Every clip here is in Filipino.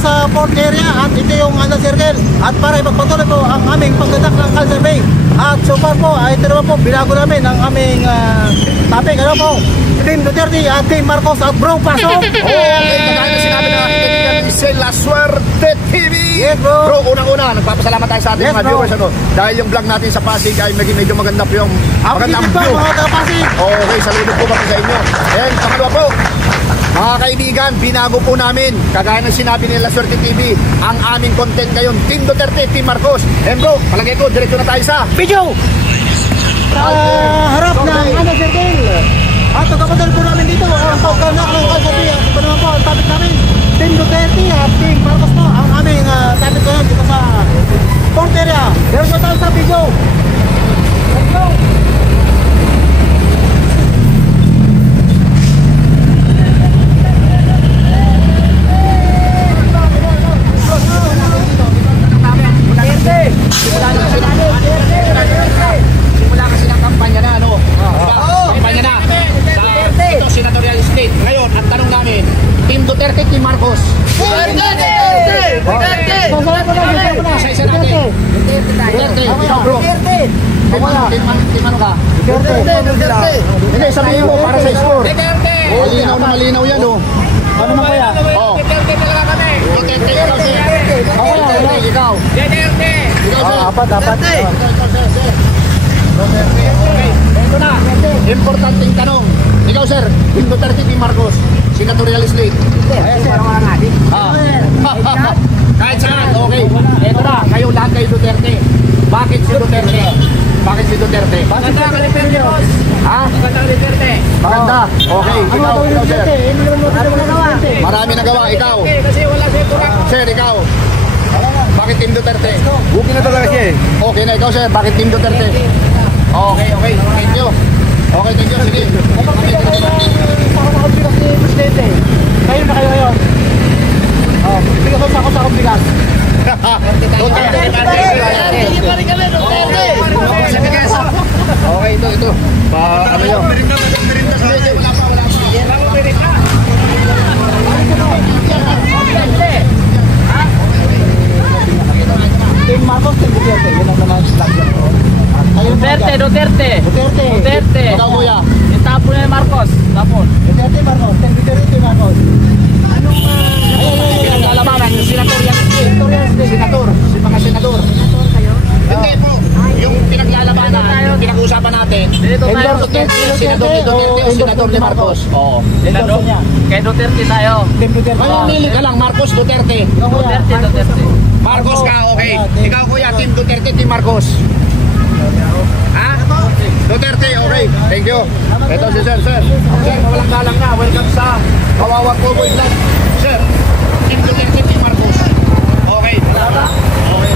sa port area at ito yung circle. At para ipagpatuloy po ang aming pagdadak ng Cal Survey. At so far po, ay ito naman po, binago namin ang aming topic. Ano po? Team Duterte at Team Marcos at Bro Pasok. Kagaya sinabi na si La Suerte TV. Yes, bro. Bro, unang-una, nagpapasalamat tayo sa ating Yes, mga bro. viewers. Dahil yung vlog natin sa Pasig ay naging medyo maganda po yung magandang Appreciate po view. mga taga-Pasig. Okay, saludo po kami sa inyo. And pangalawa po, mga kaibigan, binago po namin, kagaya ng sinabi ni La Suerte TV, ang aming content ngayon, Team Duterte, Team Marcos. And bro, palagay ko, diretso na tayo sa Video! Sa harap ng circle. At nagkapadal po namin dito ang pagkanak ng Cal Survey. At ito naman po ang topic namin, Team Duterte at Team Marcos po ang aming topic ngayon dito sa port area. Diretso tayo sa video. Let's go! simula kasi ng kampanya na, ano? Kampanya na. Ito, senatorial state. Ngayon, ang tanong namin, Team Duterte, Team Marcos. Duterte! Isa-isa natin. Duterte, ikaw bro. Team ano ka? Duterte! Hindi, sabihin mo para sa score. Malinaw na malinaw yan, oh. Ano naman kaya? Oh. Duterte talaga kami. Duterte, ikaw, sir. Duterte, ikaw. Duterte. Ikaw, sir. Apat. Okay. Ito na. Importanteng tanong. Ikaw, sir. Team Duterte, Team Marcos. Senatorial slate. Kahit saan. Okay. Ito na. Kayo lahat kayo Duterte. Bakit si Duterte? Bakit si Duterte? Maganda ka Duterte, boss. Ha? Maganda ka Duterte. Maganda. Okay. Ikaw, sir. Marami nagawa. Ikaw. Kasi wala siya tulak. Sir, ikaw. Bakit Team Duterte? Booking na talaga siya eh. Okay na ikaw, sir. Bakit Team Duterte? Okay. Thank you. Okay, thank you. Sige. Para makabigas ni Presidente. Kayo na kayo ngayon. Bigas ako sa akong bigas. Duterte. Okay, ito. Ano yun? Wala pa. Team Marcos, Team Duterte. Yun ang naman slug yan. Duterte. Ikaw, kuya. Itapo na yung Marcos. Tapon. Duterte, Marcos. Team Duterte, Team Marcos. Yung pinaglalabanan, yung senatorial state. Senator. Si mga senador. Hindi po. Yung pinaglalabanan, yung pinag-uusapan natin. Dito tayo. Senador ni Duterte o senador ni Marcos? Oo. Senador. Kay Duterte tayo. Team Duterte. Mamimili ka lang, Marcos, Duterte. Duterte. Marcos ka, okay. Ikaw, kuya, Team Duterte, Team Marcos. Ha? Duterte, okay. Thank you. Ito si sir. Sir, mawalang galang na. Welcome sa Kawawa Cowboy Vlog. Sir, Team Duterte, Team Marcos. Okay. Okay.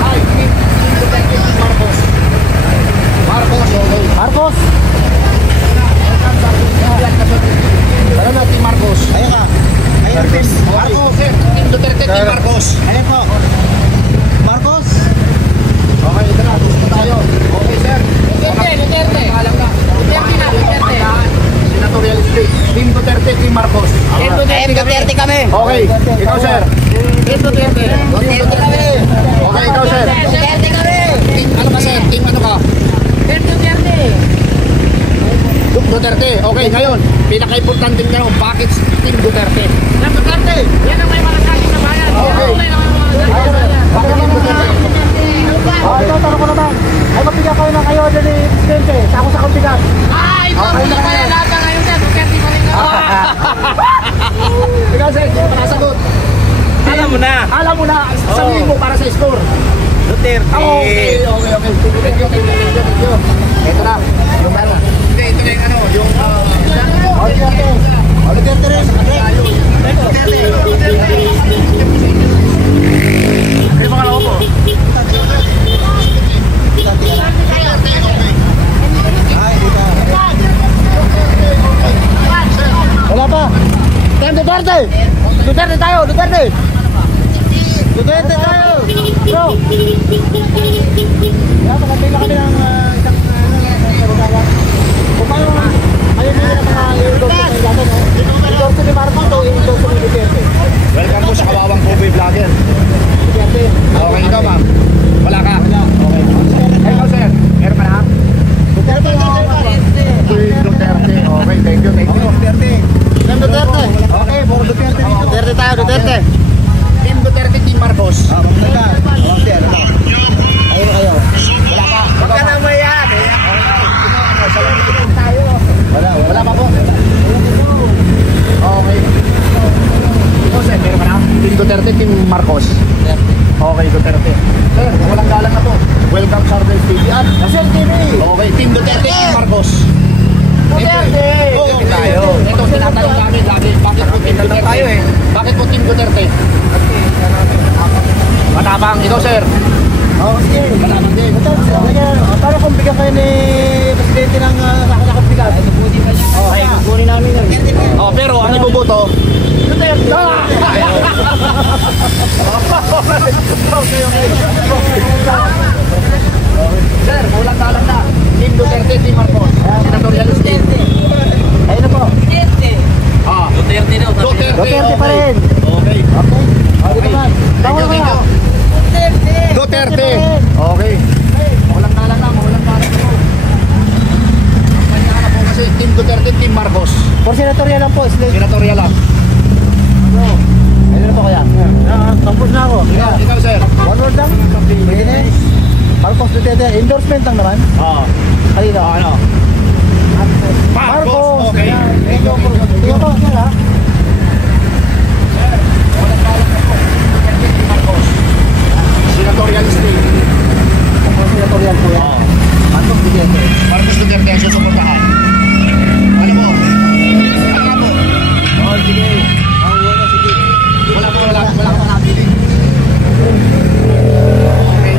Hi, Team Duterte, Team Marcos. Marcos, okay. Marcos. Tara na, Team Marcos. Ayan ka. Ayan, Team Marcos, sir. Team Duterte, Team Marcos. Ayan po. Marcos. Okay, ito na. Gusto tayo. Okay, sir. Duterte. Alam na. Duterte. Senatorial state. Team Duterte, Team Marcos. Duterte kami. Okay. Ikaw, sir. Team Duterte. Okay, ikaw, sir. Duterte kami. Team, ano ka, sir? Team ano ka? Team Duterte. Duterte. Okay, ngayon. Pinaka-importante nyo. Bakit Team Duterte? Duterte. Yan ang may malasakit sa bayan. Okay. Bakit Team Duterte? Ito, tanong ko naman. Ay, magbigyan kayo ng kayo din ni Presidente. Sa akong bigas. Hindi kaya lahat na ngayon yan. Duterte pa rin ako. Ikaw, sir. Hindi pa nasagot. Alam mo na. Sabihin mo para sa score. Duterte. Okay. Thank you. Ito na. Yung ano. Hindi, ito na yung ano. Yung Duterte. Duterte rin. Ano mga loob mo? Wala pa. Team Duterte. Duterte tayo. Duterte. Duterte tayo. Bro. Kaya pagkantay na kami ng isang kung paano ayun nila mga i-endorse sa ilalim. I-endorse ni Marcos o i-endorse ni Duterte. Okay, Team Duterte, Team Marcos. Duterte! Oo, tayo. Ito, tinatanong namin lagi, bakit po Team Duterte? tayo eh. Bakit po Team Duterte? Matapang, ikaw sir. Oo, sige. Matapang din. Para kung bigyan kayo ni Presidente ng nakakakot bigas. Ay, kukunin namin yun. Oh, pero ano iboboto? Duterte! Sir, ulang talang na. Team Duterte, Team Marcos. Senatorial state. Ayun na po. Ah, Duterte daw. Duterte. Duterte pa rin. Okay. Okay. O, dito man. Thank you, thank you. Duterte. Okay. Ulang talang na, ulang talang na po. Kanya na po kasi Team Duterte, Team Marcos. For senatorial lang po. Senatorial lang. Ayun na po kaya. Tampos na ako. Ikaw sir. One word lang. Pwede na eh. Marcos Duterte. Endorsement lang naman. Ah, Kanina. ano? Marcos. Okay. Thank you po. Tingnan po, sir ha. Ulang talang na po. Duterte, Team Marcos. Senatorial state. For senatorial po yan. Marcos Duterte. Marcos Duterte ang susuportahan. Ano mo? Ano mo? Oh, sige. Wala pa napili. Okay.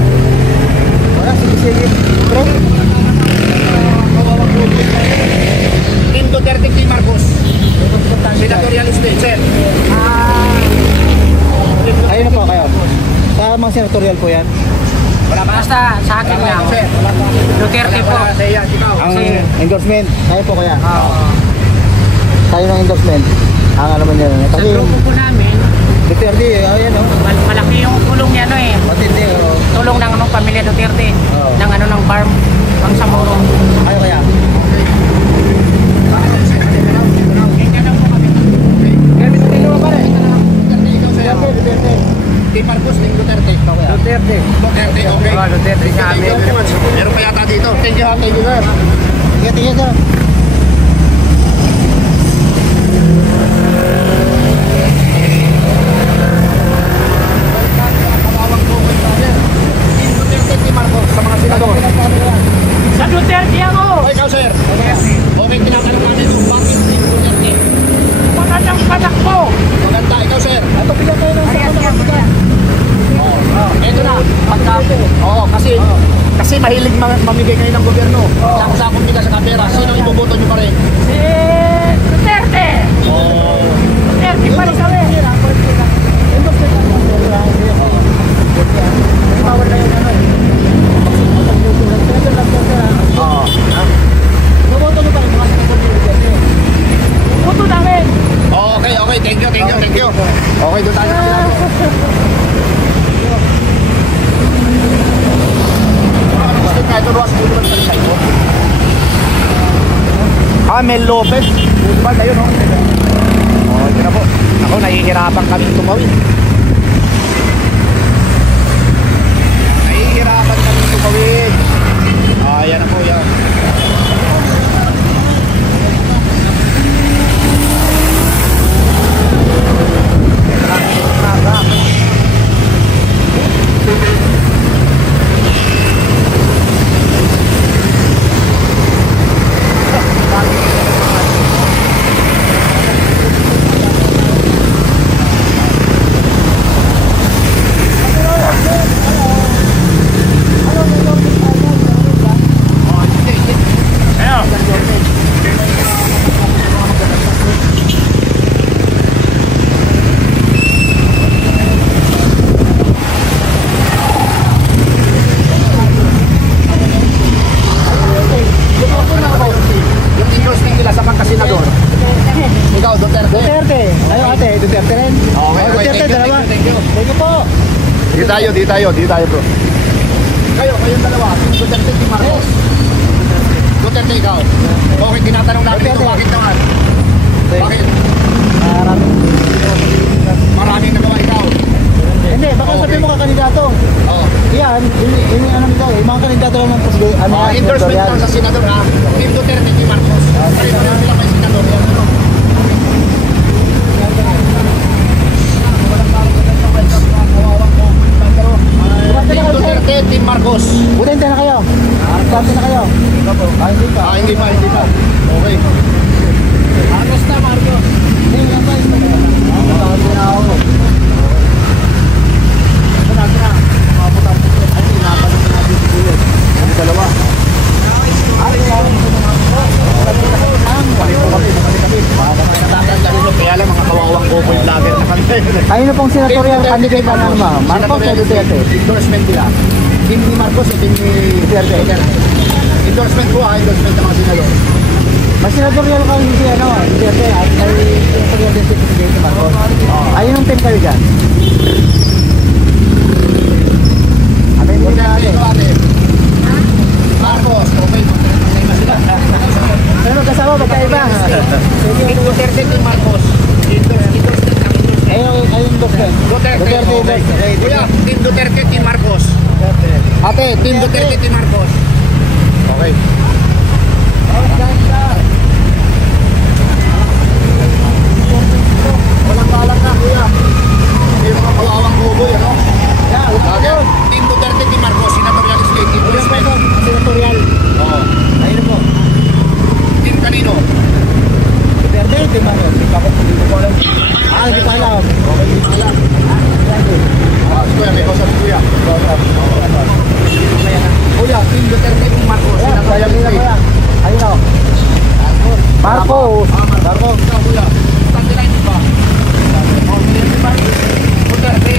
Wala, sige. Bro. Team Duterte, Team Marcos. Senatorial state, sir. Ayun na po kayo. Sa mga senatorial po yan. Wala pa? Basta sa akin lang. Sir. Duterte po. Wala, sir, yan, ikaw. Ang endorsement. Kaya po kaya. Oo. Tayo ng endorsement. Ang alam mo niya. Sa Kasi grupo po namin, Duterte, ayan o. malaki yung tulong niya, no eh. Matindi o. Tulong ng pamilya Duterte. Oo. Ng ng farm, pang Samoro. Kayo kaya. Ganyan lang po kami. Duterte, ikaw, sir. Duterte. Team Marcos, Team Duterte. Duterte. Duterte, okay. Duterte sa amin. Meron pa yata dito. Thank you, sir. Tingnan sir. Team Duterte, Team Marcos sa mga senador. Sa Duterte ako! O, ikaw, sir. Okay, tinatanong natin kung bakit Team Duterte. Magandang patakbo! Maganda, ikaw, sir. Ito bigyan kayo ng Ito na. Oo, kasi mahilig mamigay kayo ng gobyerno. Sakong bigas sa kapera. Sino ang iboboto nyo pa rin? Si Duterte! Duterte pa rin kami! Bawal na yung ano eh. Oo. Bumoto nyo pa rin mga senator ni Duterte. Puto namin! Okay. Thank you. Okay, doon tayo. Ito Ross, Mel Lopez. Football na yun, oh. Oh, ito na po. Ako, nahihirapan kami tumawid. Nahihirapan kami tumawid. Ah, yan na po, yan. Yung endorsement nila sa pagkasenador. Ikaw, Duterte. Duterte. Ayo ate, Duterte rin. Okay, Duterte, thank you, dalawa. thank you. Thank you po. Di tayo bro. Kayong dalawa, Duterte, Team Marcos. Duterte, ikaw. Okay, tinatanong natin ito, Duterte. bakit naman? Bakit? Maraming. Maraming nagawa ikaw. Hindi, baka Okay. sabihin mo ka kandidato. Oo. Yan, ini ano nito, yung mga kandidato lang ng presidente. Ano yan, Endorsement senatorial. lang sa senador ha. Team Duterte, Team Marcos. Ay, sila may senador. Yan, ano? Team Duterte, Duterte, Team Marcos. Butente na kayo. Butente na kayo. Hindi pa. Hindi pa, hindi pa. Okay. Marcos na, Marcos. Hindi lang ba? Hindi na ako. Natin na. Makaputan ko. Ay, inapalit na natin si Kuya. Ang dalawa. Kaya lang mga kawawang cowboy vlogger na kami. Ayun na pong senatorial candidate na naman, ma'am. Marcos o Duterte? Endorsement nila. Team ni Marcos o team ni Duterte? Endorsement ko endorsement ng mga senador. Mas senatorial ka hindi Duterte at ay senatorial din si Presidente Marcos. Ayun ang team kayo dyan. Ano yung team natin? Marcos, okay. Pero kasama magkaiba. Team Duterte, Team Marcos. Ayun Duterte. Duterte, okay. Kuya, Team Duterte, Team Marcos. Ate, Team Duterte, Team Marcos. Okay. Walang balang na, kuya. Hindi mga kawawang kuboy, ano? Vlogger, Team Duterte, Team Marcos. Senatorial state, Team Duterte. Senatorial. Oo. Ayun po. Team kanino? Duterte, team Marcos. Hindi ko alam. Hindi pa alam. Hindi pa alam. Kuya, may kausap si kuya. Kuya, Team Duterte, Team Marcos. Senatorial state. Ayun o. Marcos. Marcos. Ikaw, kuya. Saan nila ito ba? Duterte.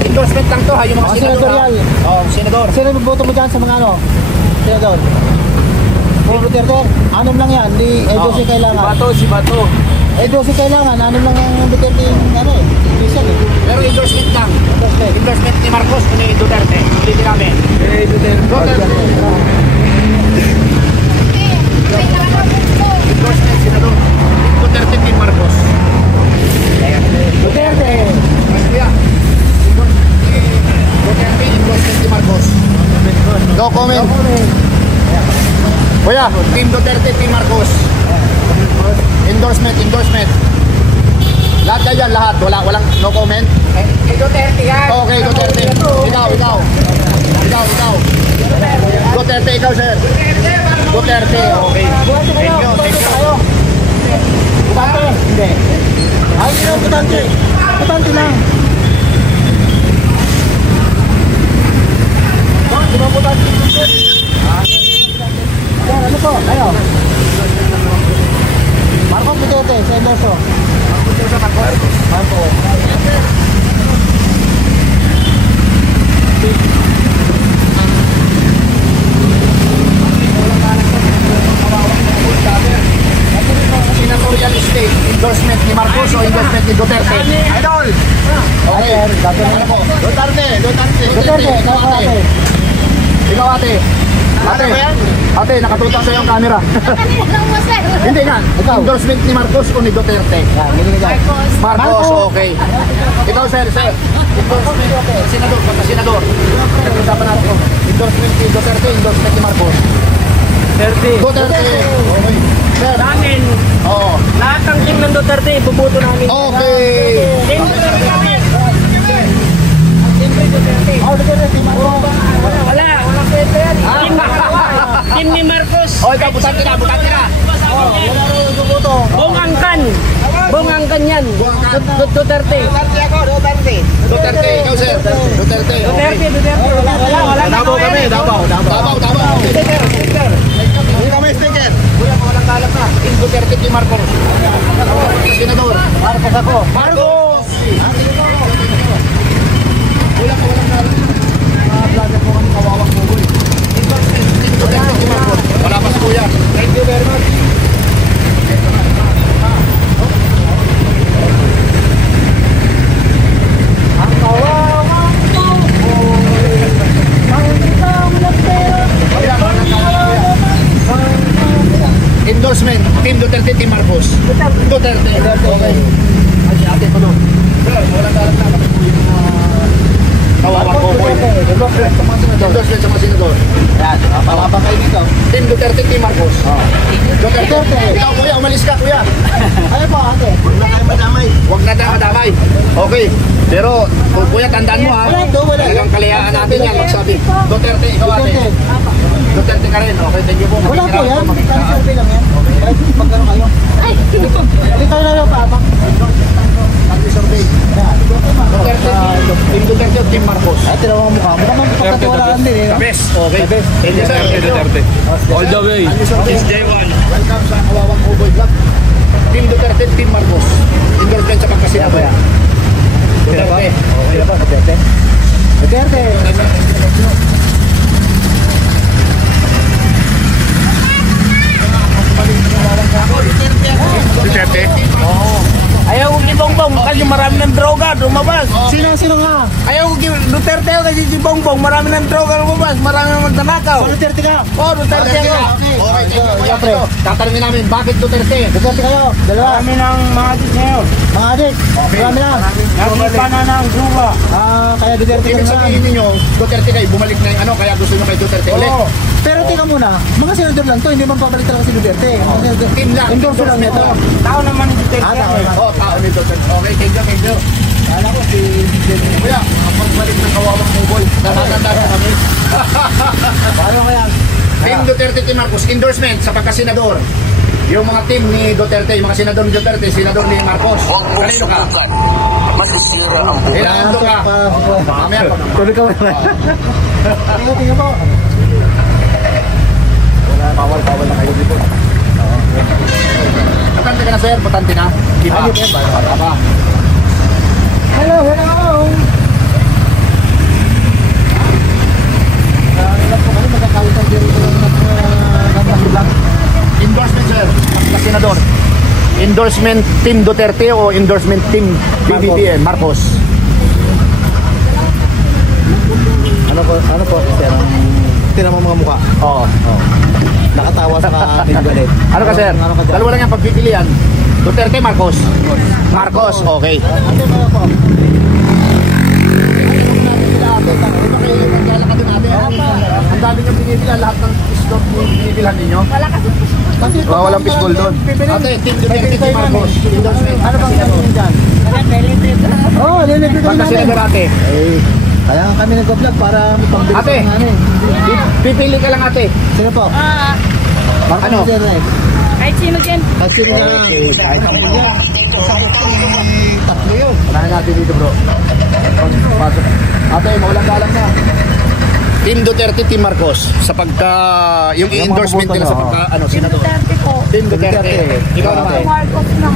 Endorsement lang to ha, yung mga senador. Senatorial. Oo, senador. Sino yung boto mo dyan sa mga ano? Senador. Puro Duterte. Anom lang yan. Di, si kailangan. Si Bato. Si kailangan. Anom lang ang Duterte yung ano eh. Minsan eh. Pero endorsement lang. Duterte. Endorsement ni Marcos ni Duterte. Hindi din namin. Duterte. Endorsement, senador. Duterte, Team Marcos. Duterte. Kuya. Duterte, endorsement ni Marcos. No comment. Kuya, Team Duterte, Team Marcos. Endorsement. Lahat kayo yan, lahat. Walang no comment. Duterte yan. Okay, Duterte. Ikaw. Duterte, ikaw, sir. Duterte, okay. Thank you. Butante. Hindi. Ay, sino butante? Butante lang. Di ba butante? Sir, ano po? Ayo. Marcos Duterte, sa endorso. Marcos. Senatorial state, endorsement ni Marcos o endorsement ni Duterte? Idol! Okay. Duterte. Duterte, ate. Ikaw, ate. Ate, nakatutok sa yung camera. Hindi nga. Endorsement ni Marcos o ni Duterte? Marcos, okay. Ikaw, sir. Endorsement, senador. Pag-usapan natin ko. Endorsement ni Duterte, endorsement ni Marcos. Duterte. Okay. Sir. Amin. Oo. Lahat ng team ng Duterte, ibubuto namin. Okay. Team Duterte kami. Wala. Walang pwede yan. Team ni Marcos. O, ikaw, butante na. Buong angkan yan. Duterte. Duterte, ikaw, sir. Duterte. Wala. Davao kami, Davao. Sticker. Hindi kami sticker. Wala, walang kalat na. Team Duterte, Team Marcos. Senador. Marcos ako. Marcos! Wala kalat. Vlogger po kami, kawawang bugoy. Team Duterte, Team Marcos. Wala pa si kuya. Thank you very much. Ang kawawang bugoy. Ang pera. Endorsement, Team Duterte, Team Marcos. Duterte. Okay. Ay, ate ko doon. Sir, walang kalat na. Kawawang bugoy. Endorsement sa mga senador. Yan, mga kayo dito. Team Duterte, Team Marcos. Duterte. Ikaw kuya, umalis ka kuya. Ano po ate? Huwag na tayo madamay. Huwag na tayo madamay. Okay. Pero kuya, tandaan mo ha. Talagang kalayaan natin yan. Magsabi. Duterte, ikaw ate. Duterte ka rin. Okay, thank you po. Wala po yan. Survey lang yan. Kahit magkano kayo. Hindi kayo na lang pa. Survey. Duterte, Team Duterte o Team Marcos? Ay, tinawag ang mukha. Mukhang magpapatiwalaan din eh. The best. Okay. Thank you sir. Duterte. All the way. Since day one. Welcome sa Kawawang Cowboy Vlog. Team Duterte, Team Marcos. Endorsement sa pagkasinabi. Duterte. Okay ba? Duterte. Duterte. Duterte. Ayaw ko si Bongbong kasi marami ng droga lumabas. Sino nga? Ayaw ko Duterte kasi si Bongbong marami ng droga lumabas. Marami ng magnanakaw. Duterte ka. Oh, Duterte ako. Okay, thank you kuya. Ito, tatanungin namin, bakit Duterte? Duterte kayo. Dalawa. Marami ng mga adik ngayon. Mga adik. Marami na. Nakita na ng droga. Kaya Duterte Ibig kayo na. sabihin ninyo, Duterte kayo, bumalik na yung ano, kaya gusto nyo kay Duterte ulit. Oo. Pero tika muna, mga senador lang to, hindi man pabalik talaga si Duterte. Team lang. Endorse lang nito. Tao naman ni Duterte. Tao naman. Oh, tao ni Duterte. Okay, thank you. Kala ko si Kuya, kapag balik ng Kawawang Cowboy, nakakanda ka kami. Paano kaya? Team Duterte, Team Marcos, endorsement sa pagkasenador. Yung mga team ni Duterte, yung mga senador ni Duterte, senador ni Marcos. Kanino ka? Ilang ando ka? Mamaya pa. Tuloy ka muna. Tingnan po. Bawal na kayo dito. Patante ka na sir, patante na. Di ba? Bata pa. Hello. Ilan po kami magkakalitan dito ng Endorsement sir, senador. Endorsement Team Duterte o endorsement Team BBTN, Marcos? Ano po, sir? Tinan mo mga mukha. Oo. Nakatawa sa aking galit. Ano ka sir? Ano ka dyan? Dalawa lang yung pagpipilian. Duterte, Marcos? Marcos, okay. Ate, kaya po. Ang dami nyo pinipilan, lahat ng stop pinipilan ninyo. Wala kasi Kasi Walang fishbowl doon. Ate, Team Duterte, Team Marcos. Endorsement. Ano bang gagawin dyan? Oo, lilibre kami Pagkasenador ate. Kaya kami nag-vlog para pambili Ate. sa namin. Pipili ka lang ate. Sino po? Ano? Sir, kahit sino dyan. At sino na lang? Okay, kahit ang punya. Tatlo yun. Unahin natin dito bro. Pasok. Ate, mawalang galang na. Team Duterte, Team Marcos. Sa pagka, yung Yung mga endorsement boboto nila sa nyo, pagka, ano, senador. Duterte po. Team Duterte. Ikaw naman. Marcos lang.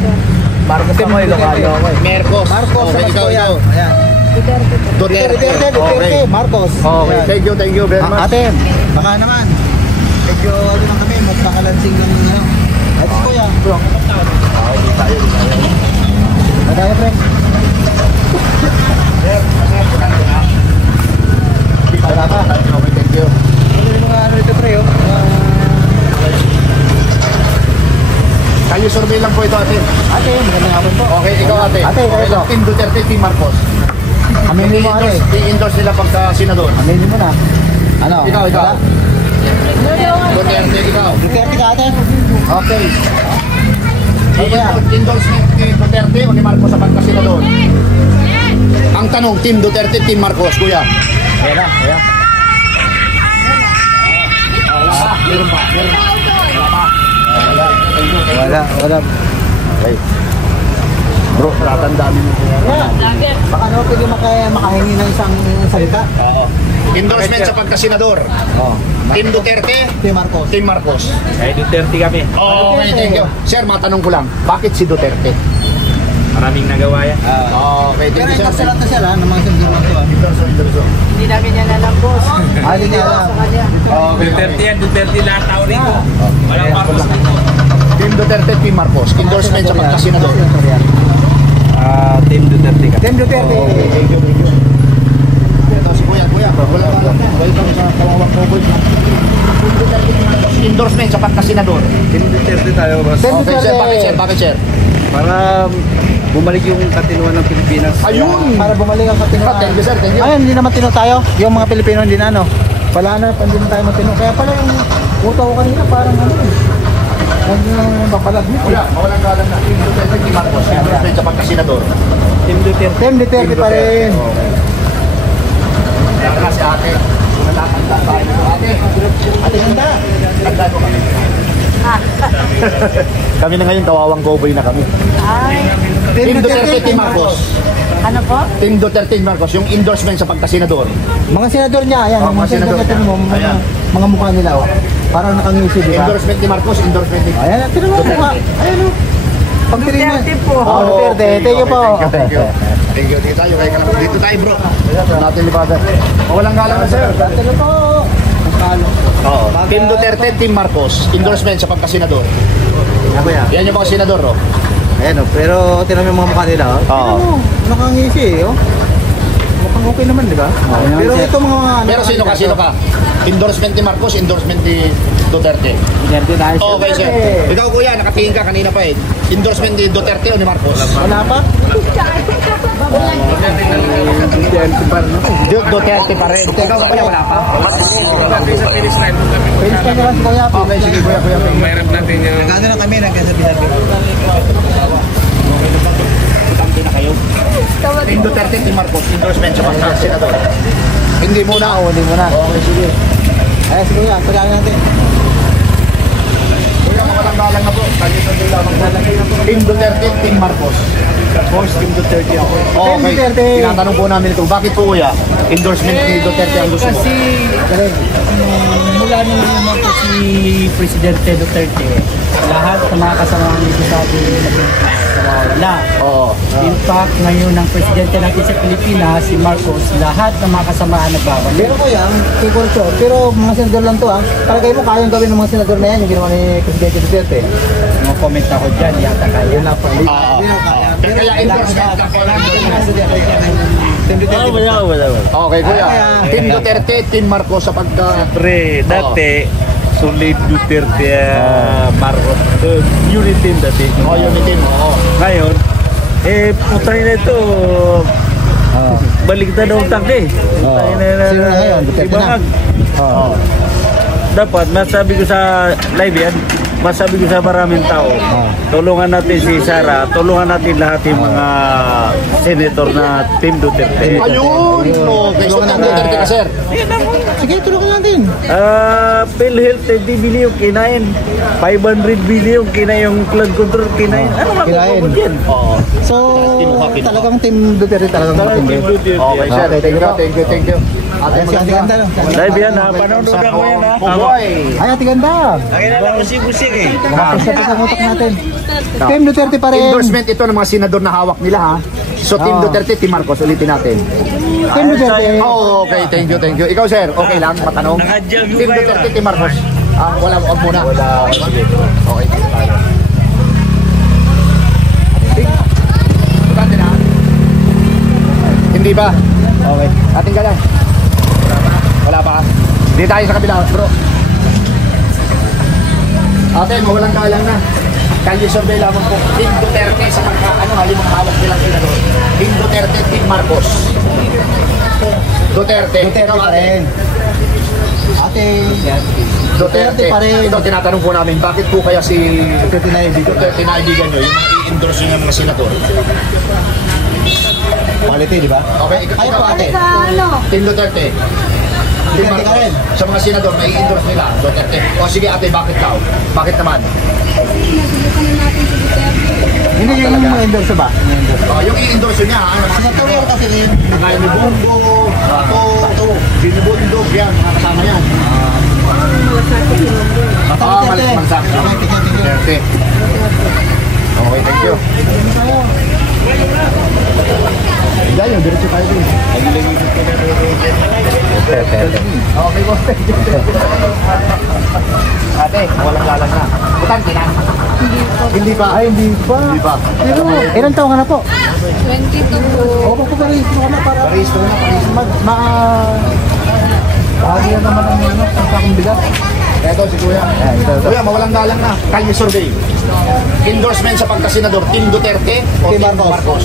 Marcos mo, Ilocano ako eh. Marcos. Marcos, Okay, ikaw. Ayan. Duterte po. Duterte. Duterte, Marcos. Okay, Ayan. thank you very much. Ate, baka naman. Medyo ano lang kami, magkakalansing ng ano. Ate ko yan. Bro. Madaya, pre. Wala pa. Okay, thank you. Ano yung mga ano dito, pre, oh? Kalye survey lang po ito ate. Ate, magandang hapon po. Okay, ikaw ate. Ate, Okay ito. lang. Team Duterte, Team Marcos. Aminin mo, ate. I-endorse nila pagka senador. Aminin mo na. Ano? Ikaw. Wala? Duterte, ikaw. Duterte ka, ate? Okay. Kuya. Endorsement ni Duterte o ni Marcos sa pagka-senador? Ang tanong, Team Duterte, Team Marcos, kuya. Kaya na, kaya. Meron pa. Wala. Okay. Bro, tatandaan mo. Baka ano, pwede makahingi ng isang salita? Oo. Endorsement sa pagka-senador. Oo. Team Duterte, Team Marcos. Team Marcos. Ay, Duterte kami. Okay, thank you. Sir, matanong ko lang, bakit si Duterte? Maraming nagawa yan. Okay, Pero thank you, ito sir. salat na siya lang, ng mga senador lang to. Hindi namin yan alam, boss. Hindi niya alam. Okay, Duterte yan, Duterte lahat tao rito. Walang Marcos dito. Team Duterte, Team Marcos. Endorsement sa pagka-senador. Team Duterte ka. Team Duterte. Thank you. Ito si Kuya. Wala ka lang. Welcome sa Kawawang Cowboy. Endorsement sa pagka-senador. Team Duterte tayo, boss. Team Okay, sir. Duterte. Bakit, sir? Para bumalik yung katinuan ng Pilipinas. Ayun! Para bumalik ang katinuan. Thank you, sir. Thank you. Ayun, hindi naman tino tayo. Yung mga Pilipino hindi na ano. Wala na, hindi na tayo matino. Kaya pala yung uto ko kanina parang ano eh. Kuya, mawalang galang na. Team Duterte, Team Marcos. Endorsement sa pagka-senador. Team Duterte pa rin. Kaya na si ate. Natatanda tayo. Ate ganda. Tanda ko kami. Kami na ngayon, kawawang cowboy na kami. Team Duterte, Team Marcos. Ano po? Team Duterte, Team Marcos. Yung endorsement sa pagka-senador. Mga senador niya, ayan, Oh, mga senador niya. mo, Ayan. mga mukha nila, oh. Parang nakangisi, di ba? Endorsement ni Marcos, endorsement ni... Ayan, tira mo mukha. Ayan, oh. Pagtirin na. Duterte po. Oh, Duterte. Thank you po. Thank you. Thank you. Dito tayo. Dito tayo, bro. Natin libadan. Walang galang na, sir. Talo po. Oo. Team Duterte, Team Marcos. Endorsement sa pagka-senador. Ako yan. Yan yung mga senador, oh. Ayan, oh. Pero tira mo yung mga mukha nila, oh. Oo. Tira mo. Nakangisi, oh. Mukhang okay naman, di ba? Pero ito mga... Pero sino ka? Sino ka? Endorsement ni Marcos, endorsement ni Duterte. Duterte tayo. Okay, sir. Ikaw, kuya, nakatingin ka kanina pa eh. Endorsement ni Duterte o ni Marcos? Wala pa? Duterte pa rin ako. Duterte pa rin. Ikaw, kuya, wala pa? Finish time naman si Kuya. Okay, sige, kuya. Mahirap natin yung... Nagkano na kami, nagkasabi-sabi. Tampi na kayo. Team Duterte, Team Marcos, endorsement sa pagka-senador. Hindi muna. Oo, hindi mo na. Okay, sige. Ayan, sige Kuya. Tuloy natin. Kuya, walang galang na po. Kali-sabi lamang sa lagay na po. Team Duterte, Team Marcos. Boss, Team Duterte ako. Okay. Team Duterte. Tinatanong po namin ito. Bakit po, kuya? Endorsement ni Duterte ang gusto mo? Kasi mula nung naman si Presidente Duterte, lahat ng mga kasamahan dito sa atin wala. Oo. In fact, ngayon ng Presidente natin sa Pilipinas, si Marcos, lahat ng mga kasamahan nagbabalik. Pero Kuya, kikor to. Pero mga senador lang to, ah. Palagay mo, kayang gawin ng mga senador na yan, yung ginawa ni Presidente Duterte. Mga comment ako dyan, yata kaya. Yun na po. Oo. Kaya endorsement ka po lang. Team Duterte. Wala. Okay, kuya. Team Duterte, Team Marcos sa pagka... Pre, dati, solid Duterte, Marcos, unit team dati. Oh, yun din. Oo. Ngayon, putay na ito, balik na daw tangke. Putay Sino na ngayon? Duterte na? Ibangag. Oo. Dapat, masabi ko sa live yan, masabi ko sa maraming tao, tulungan natin si Sara, tulungan natin lahat yung mga senator na Team Duterte. Ayun! Okay, so Team Duterte ka, sir. Sige, tulungan natin. PhilHealth, hindi bili yung kinain. 500 bili yung kinain, yung flood control kinain. Ano nga Kinain. kung yan? Oo. So, talagang Team Duterte talagang matindi. Okay, sir. Thank you. Ate, Ayan si Ate Ganda lang. Live yan ha, panonood ako yan ha. Boy! Ay, Ate Ganda. Akin na lang musik-musik eh. Makapasya sa utak natin. Team Duterte pa rin. Endorsement ito ng mga senador na hawak nila, ha? So, Team Duterte, Team Marcos, ulitin natin. Team Duterte. Oh, okay, thank you. Ikaw, sir, okay lang, matanong? Nakadyan yung Team kayo, Duterte, Team Marcos. Wala, wag muna. Okay. Butante na. Hindi ba? Okay. Ating galang. Wala pa. Hindi tayo sa kabila, bro. Ate, mawalang galang na. Kalye survey lamang po. Team Duterte sa mga halimang hawak nilang senador. Team Duterte, Team Marcos. Duterte. Duterte pa rin. Ate. Duterte pa rin. Ito, tinatanong po namin, bakit po kaya si Duterte na ibig. Duterte naibigan nyo, yung i-endorse nyo ng mga senador? Quality, di ba? Okay, Kayo po, ate. Team Duterte. Team Duterte ka rin. Marcos. Sa mga senador, may i-endorse nila, Duterte. O sige ate, bakit daw? Bakit naman? Hindi yung endorse ba? Yung i-endorse niya, ano? Senatorial kasi rin. Kaya ni Bongo, Bato, Binibundog, yan, mga kasama yan. Malasakit. Duterte. Okay, thank you. Yan yung diretso tayo din. Okay, boss. Ate, walang lalang na. Butante na. Hindi pa. Ay, hindi pa. Pero, ilang taon ka na po? 22 po. Oo, magpaparehistro ka na para Parehistro na. bahagi na naman ang ano, ang sakong bigat. Ito si Kuya. Ito. Kuya, mawalang galang na. Kalye survey. Endorsement sa pagkasenador, Team Duterte o Team Team Marcos?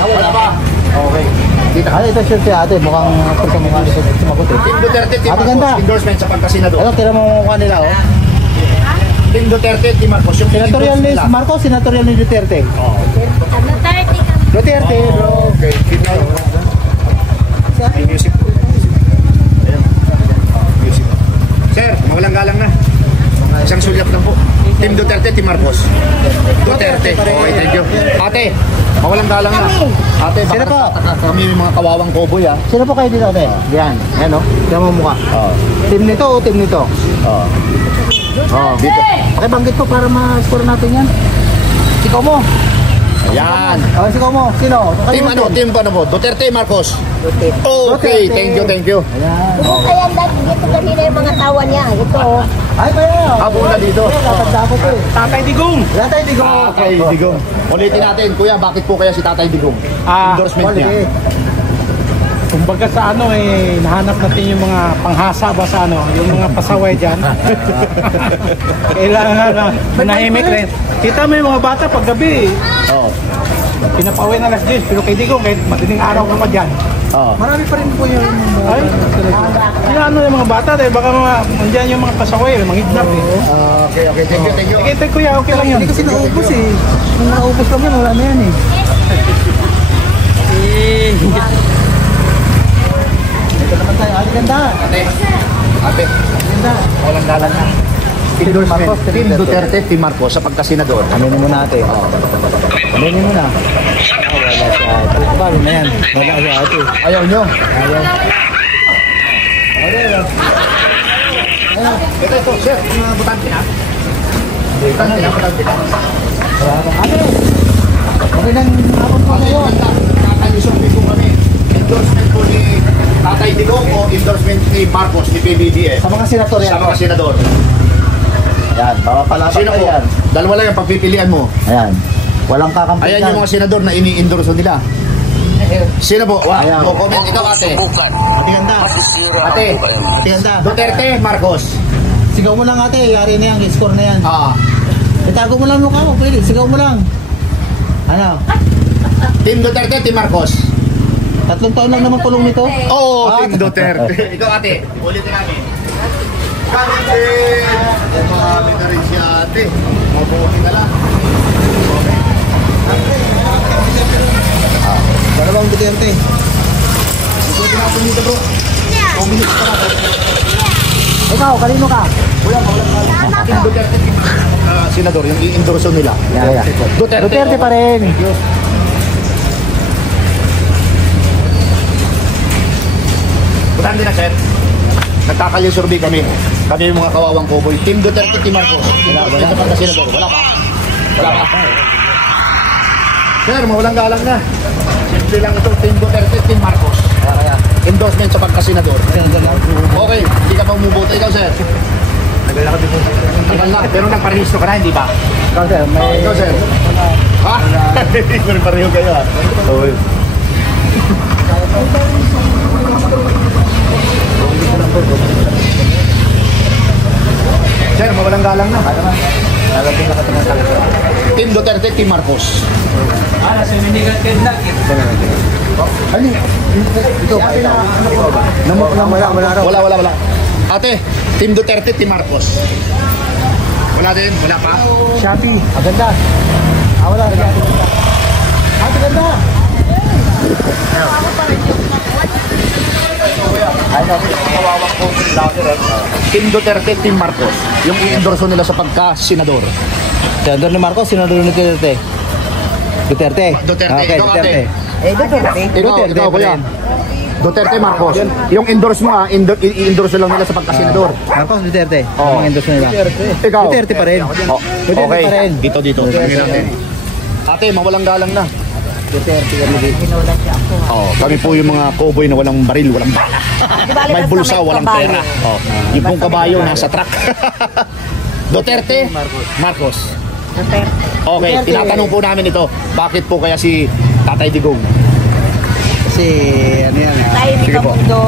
Wala ba? Okay. Dito. Ay, ito sure si ate, mukhang pagka mukha nito sumagot eh. Team Duterte, Team Ate Marcos, ganda. endorsement sa pagkasenador. Ano, tira mo mukha nila oh. Team Duterte, Team Marcos. Yung Senatorial ni nila. Marcos, senatorial ni Duterte. Duterte kami. Duterte, bro. Okay, keep na. May music po. Ayan. Music. Sir, mawalang galang na. Isang sulyap lang po. Team Duterte, Team Marcos. Duterte. Okay, thank you. Ate, mawalang galang na. Ate, Sino po? Kami yung mga kawawang cowboy ah. Sino po kayo dito, ate? Yan. Yan, no? Yan mo mukha. Oo. Team nito o team nito? Oo. Oh, dito. Pakibanggit po para ma-score natin yan. Sikaw mo. Ayan. Sikaw mo. Sino? Team ano? Team ano po? Duterte, Marcos. Okay, thank you, thank you. Ayan. Kung kaya dito kanina yung mga tawa niya. Ito oh. Ay, kaya. Abo na dito. Tatanda po eh. Tatay Digong. Tatay Digong. Okay, Digong. Ulitin natin, kuya, bakit po kaya si Tatay Digong? Endorsement niya. Kumbaga sa ano nahanap natin yung mga panghasa ba sa ano, yung mga pasaway dyan. Kailangan manahimik rin. Kita mo yung mga bata pag gabi, Oo. pinapauwi na alas 10, pero kay Digong, kahit madaling araw ka pa dyan. Oo. Marami pa rin po yung... Ay, ano yung mga bata, dahil baka andyan yung mga pasaway, mga hidnap eh. Okay, okay, thank you, thank you. Sige, kuya, okay lang yun. Hindi kasi naubos eh. Kung naubos kami, wala na yan eh. Ito naman tayo. Ate ganda. Ate, Ganda. walang galang na. Endorsement, Team Duterte, Team Marcos sa pagkasenador. Aminin mo natin. Aminin mo na. Wala si ate. Paano na yan? Wala si ate. Ayaw nyo? Ayaw. Ito, sir, mga butante na. Butante na, butante na. Wala kang ate. Okay nang hapon po kayo. Kakalusorbe po kami. Endorsement po ni Tatay Digong o endorsement ni Marcos, ni PBBM? Sa mga senator yan. Sa mga senador. Ayan, papapalaban Sino po? yan. Dalawa lang yung pagpipilian mo. Ayan. Walang kakampihan. Ayan yung mga senador na ini-endorso nila. Sino po? Ayan. O, comment ikaw, ate. Ate ganda. Ate, Ate ganda. Duterte, Marcos. Sigaw mo lang ate. Yari na yan. Score na yan. Ah, Itago mo lang mukha mo. Pwede. Sigaw mo lang. Ano? Team Duterte, Team Marcos. 3 taon lang naman kulong nito. Oo, Ah, Team Duterte. Ikaw, ate, ulitin namin. Kante! Ito namin na rin si ate. Mabuti ka lang. Dalawang Duterte. Ikutin natin dito, bro. 2 minutes pa natin. Ikaw, kanino ka? Team Duterte, Team senador, yung i-endorso nila. Yeah. Duterte. Duterte pa rin. Butante na, sir. Nagkakalusurvey kami. Kami yung mga kawawang cowboy. Team Duterte, Team Marcos. Wala sa pagkasenador. Wala pa. Wala pa. Sir, mawalang galang na. Simple lang ito. Team Duterte, Team Marcos. Endorsement sa pagkasenador. Okay, hindi ka pa umuboto. Ikaw, sir. Tagal na. Pero nagparehisto ka na, hindi ba? Ikaw sir, may... Ikaw, sir. Ha? Hindi ko rin pareho kayo, ha? Oo. Sir, mawalang galang na. Team Duterte, Team Marcos. Nasa minigat kidnap. Ano? Ito ba? Wala. Ate, Team Duterte, Team Marcos. Wala din, wala pa. Shopee. Aganda. Wala. Ate ganda. Team Duterte, Team Marcos. Yung i-endorso nila sa pagka-senador. Senador ni Marcos, senador ni Duterte. Duterte. Duterte. Okay, Ikaw, Duterte. ate. Duterte Ikaw, pa kuya. rin. Duterte, Marcos. Yung endorse mo, i-endorse lang nila sa pagka-senador. Marcos, Duterte. Oo. Ang endorse nila. Ikaw. Duterte pa rin. Oh, Duterte okay. pa rin. Dito. Ate, mawalang galang na. Duterte kami dito. Oh, kami po yung mga cowboy na walang baril, walang bala. May bulsa, walang pera. Oh, yung pong kabayo nasa truck. Duterte, Marcos. Okay, tinatanong po namin ito. Bakit po kaya si Tatay Digong? Kasi ano yan. Tayo ni Sige po. Kamundo.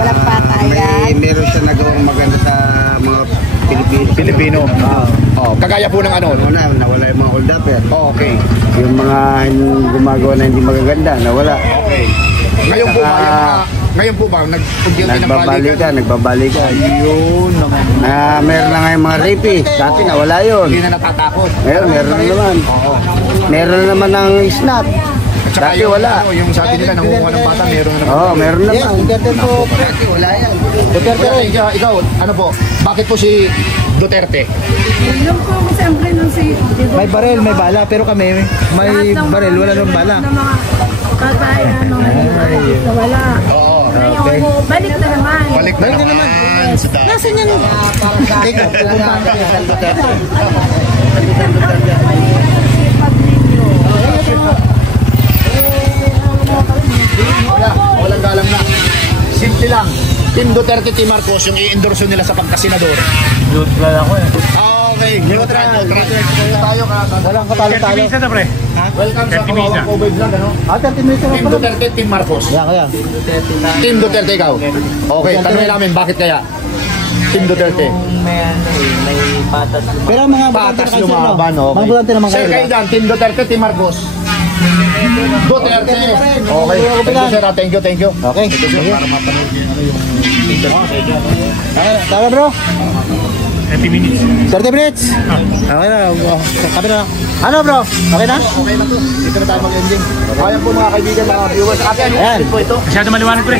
Walang patayan. Meron siya nagawang maganda sa mga Pilipino. Oh, kagaya po ng ano. Una, nawala yung mga hold-upper. Oh, okay. Yung mga gumagawa na hindi magaganda, nawala. Okay. Ngayon po, Ngayon po ba, nag-unti-unti ng Nagbabalikan. Yun naman. Meron na nga yung mga rapist. Dati nawala yun. Hindi na natatakot. Meron na naman. Meron na naman ng snap. Tsaka Dati yung, wala. yung sabi nila, nangunguha ng bata, meron na naman. Oo, meron naman. Duterte po. Wala yan. Duterte rin. Ikaw, ano po, bakit po si Duterte? Yung po siyempre nung si... May barel, may bala, pero kami may barel, wala nang bala. Ng mga kagaya nung wala. Oo. Ngayon, balik na naman. Balik na naman. Sa dati. Nasaan yan? Ikaw, pupuntahan ka niya sa Duterte. Walang galang na. Simple lang. Team Duterte, Team Marcos, yung i-endorso nila sa pagkasenador. Neutral ako eh. Okay, neutral. Tayo ka. Walang katalo-talo. Welcome sa Kawawang Kobe Vlog, ano? 30 minutes Team Duterte, Team Marcos. Kaya. Team Duterte ikaw. Okay, tanungin namin, bakit kaya? Team Duterte. May patas. Pero mga Patas butante lumaban, okay. Mga butante naman Sir, kayo. kayo dyan, Team Duterte, Team Marcos. Duterte. Okay, thank you, sir. Thank you. Okay. Para mapanood niyo Tara bro. 30 minutes. 30 minutes. Okay na. Kami na. Ano bro? Okay na? Okay na to. Dito na tayo mag-ending. Ayan po mga kaibigan, mga viewers. Ate, ano Ayan. po ito? Masyado maliwanag pre.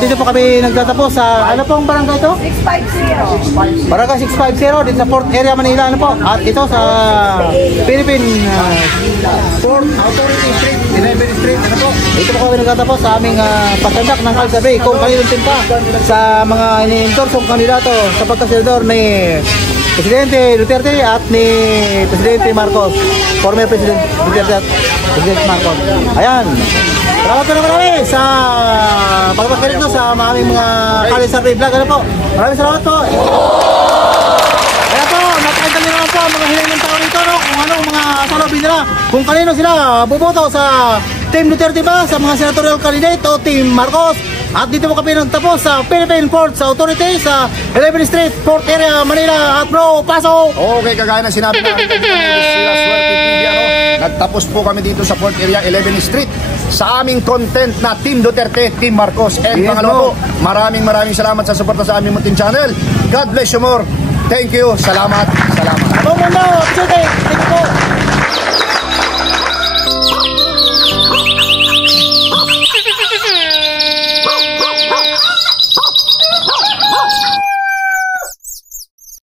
Dito po kami nagtatapos sa ano pong barangay ito? 650. Barangay 650 dito sa Port Area Manila ano po. At ito sa Philippine Port Authority Street, 11th Street ano po. Dito po kami nagtatapos sa aming pagkandak ng Al-Sabay kung kaninong timpa sa mga ini-endorsong kandidato sa pagkasenador ni Presidente Duterte at ni Presidente Marcos. Former President Duterte at President Marcos. Ayan. Salamat po na marami sa pagpapakinig nyo sa aming mga Kali Survey Vlog. Ano po? Maraming salamat po. Kaya po, napakita nyo naman po ang mga hiling ng tao rito, no? Kung ano mga salobin nila. Kung kanino sila buboto sa Team Duterte ba, sa mga senatorial candidate o Team Marcos. At dito mo kami nagtapos sa Philippine Ports Authority sa 11th Street, Port Area, Manila. At bro, pasok! Okay, kagaya ng sinabi namin sila Swerte TV, ano? Nagtapos po kami dito sa Port Area, 11th Street sa aming content na Team Duterte, Team Marcos. And Yes, pangalawa po, maraming salamat sa suporta sa aming munting channel. God bless you more. Thank you. Salamat. Abang mundo, thank you po.